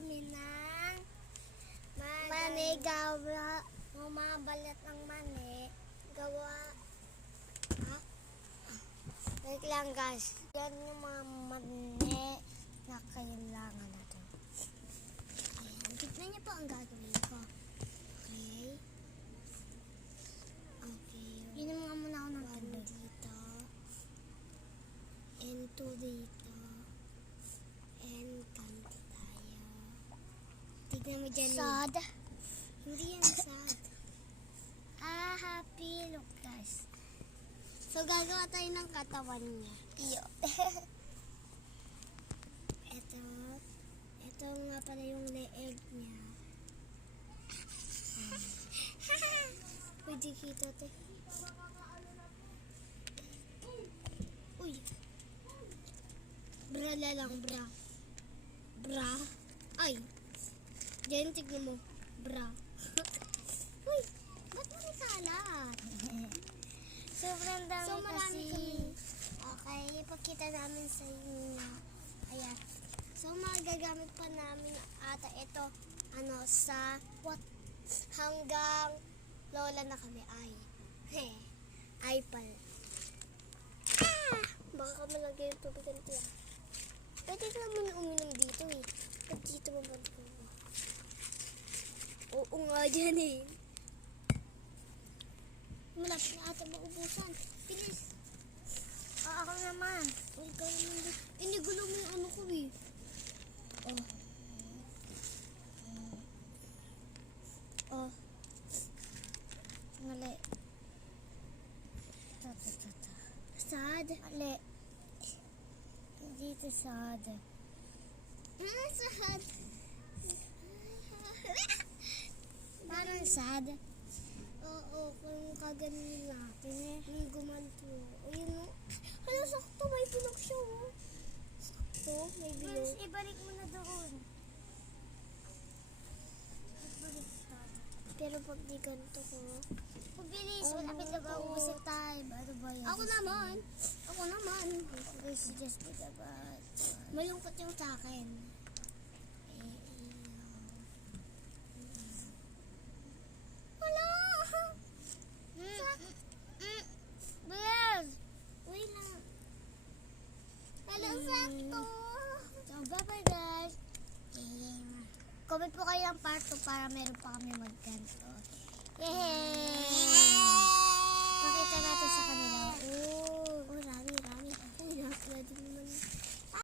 kami ng mani gawa. Mga balat ng mani. Gawa. Ha? Wait lang guys. Yan yung mga mani na kailangan natin. Ayan. Tignan niyo po ang gagawin ko. Okay. Okay. Inom nga muna ako ng tubig. Dito. And 2 dito. And kanto tayo. Tignan mo dyan. Sad. Hindi yan sad. Happy look guys. So gagawa tayo ng katawan niya. Iyo. Ito nga pala yung leeg niya. Pwede kita ito. Uy. Bra na lang, bra. Bra. Ay. Diyan, tignan mo. Bra. Uy. Ba't mo nakalat? Sobrang dami so, marami kasi. Okay, ipakita namin sa inyo. Ayan. So, magagamit pa namin ata ito, sa what? Hanggang lola na kami ay. Ay pal. Baka malagay yung tubig ganito yan. Pwede ka naman uminom dito eh. Pag dito mo ba ito? Oo nga dyan eh. Malapit na ata maubusan. Bilis. Ako naman. Uy, ka naman. Inigulo mo yung ano ko eh. Oh. Mali. Sad. Mali. Dito sad. Sad. Parang sad. Oo, kung kaganin natin eh. Yung gumanto. Ayun o. Hala, sakto. May bilog siya o. Sakto, may bilog. Guys, ibalik mo na doon. Ibalik tayo. Pero pag di ganito ko. Pabilis, malapit na ba ubusin tayo. Ano ba yun? Ako naman. Guys, just take a bath. Malungkot yung sa akin. Bye-bye guys. Comment po kayo ng part 2 para meron pa kami mag-ganto. Yay! Pakita natin sa kanila. Oh, rami. Ay, nakakala din